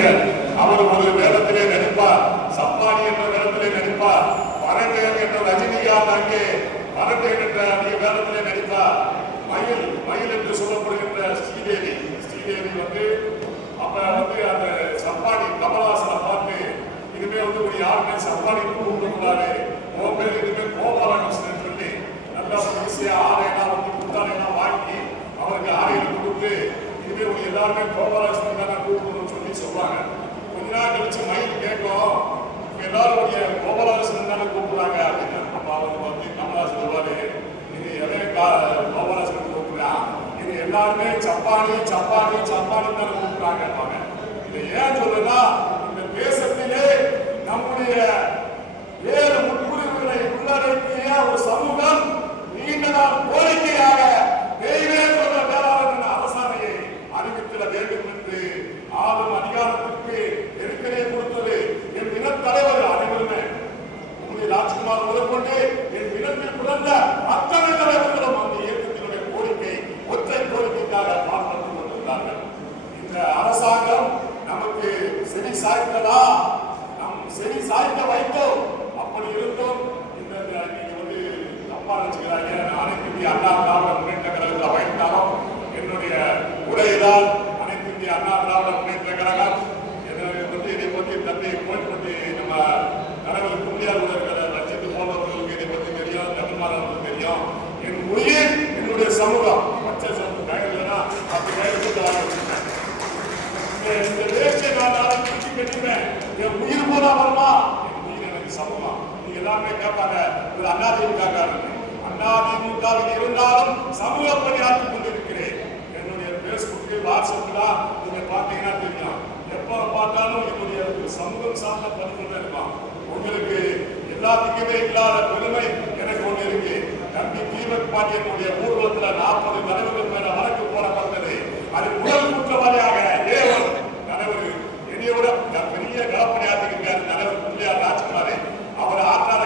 நடிகர் அவர் ஒரு வேதத்திலே நடிப்பார். சம்பாடி என்ற வேதத்திலே நடிப்பார். பரட்டேன் என்ற ரஜினிகாந்த் அங்கே பரட்டேன் என்ற அதிக வேடத்திலே மயில் மயில் என்று சொல்லப்படுகின்ற ஸ்ரீதேவி. ஸ்ரீதேவி வந்து அப்ப வந்து அந்த சம்பாடி கமலாசனை பார்த்து இனிமே வந்து ஒரு யாருமே சம்பாடி கூப்பிடக்கூடாது. உன் பேர் இனிமே கோபாலகிருஷ்ணன் சொல்லி நல்லா ஈஸியா ஆடையெல்லாம் வந்து குத்தாடையெல்லாம் வாங்கி அவருக்கு ஆடையில் கொடுத்து இனிமே ஒரு எல்லாருமே கோபால தானே கூப்பிடணும்னு சொல்லி சொல்றாங்க கொஞ்ச நாள் கழிச்சு மயில் கேட்கும் இப்ப எல்லாரும் கோபாலகிருஷ்ணன் தானே கூப்பிடுறாங்க. அப்படின்னு அப்ப அவர் வந்து சொல்வாரு இது எதே கா- கோபாலகிருஷ்ணன் கூப்பிடுறான் இது எல்லாருமே சப்பானி சப்பானி சப்பானி தான் கூப்பிடுறாங்க பாங்க. இதை ஏன் சொல்லுன்னா இந்த தேசத்திலே நம்முடைய ஏழு முன்னுரிமைகளை உள்ளடக்கிய ஒரு சமூகம் நீண்ட நாள் கோரிக்கையாக தெய்வே சொல்ல வேளாண் அரசாணையை அறிவித்திட வேண்டும் என் இனத்தில் பிறந்த அத்தனை தலைவர்களும் அந்த இயக்கத்தினுடைய கோரிக்கை ஒற்றை கோரிக்கைக்காக பாடுபட்டு கொண்டிருந்தார்கள் இந்த அரசாங்கம் நமக்கு செவி சாய்த்ததா நம் செவி சாய்க்க வைத்தோம் அப்படி இருந்தும் இந்த நீங்க வந்து தப்பா நினைச்சுக்கிறாங்க அனைத்து இந்திய அண்ணா திராவிட தெரியும் தெரியும். என் உயிர் என்னுடைய சமூகம். பச்சை சமூகம் கையில்னா அப்படி இந்த நான் நாளைக்கு கட்டிப்பேன். என் உயிர் போனா வருமா? என் உயிர் எனக்கு சமூகம் நீங்க எல்லாமே கேட்பாங்க. இது அதிமுக அதிமுகவில் இருந்தாலும் சமூக பணியாற்றி கொண்டிருக்கிறேன். என்னுடைய பேஸ்புக்கு வாட்ஸ்அப்ல நீங்க பார்த்தீங்கன்னா தெரியும். எப்ப பார்த்தாலும் என்னுடைய சமூகம் சார்ந்த பதிவுகள் இருப்பான் உங்களுக்கு எல்லாத்துக்குமே இல்லாத பெருமை தீபக் ஊர்வலத்தில் நாற்பது தலைவர்கள் மேல வழக்கு போடப்பட்டது. அது முதல் குற்றவாளியாக ஏவல் தலைவர் என்னையோட பெரிய களப்பணியாற்றி இருக்காரு தலைவர் பிள்ளையார் ராஜ்குமார். அவர் ஆற்றாத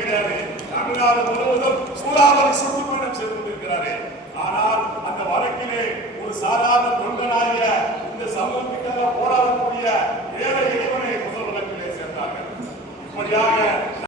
கிடையாது. தமிழ்நாடு முழுவதும் சூறாவளி சுற்றுப்பயணம் செய்து கொண்டிருக்கிறாரு. ஆனால் அந்த வழக்கிலே ஒரு சாதாரண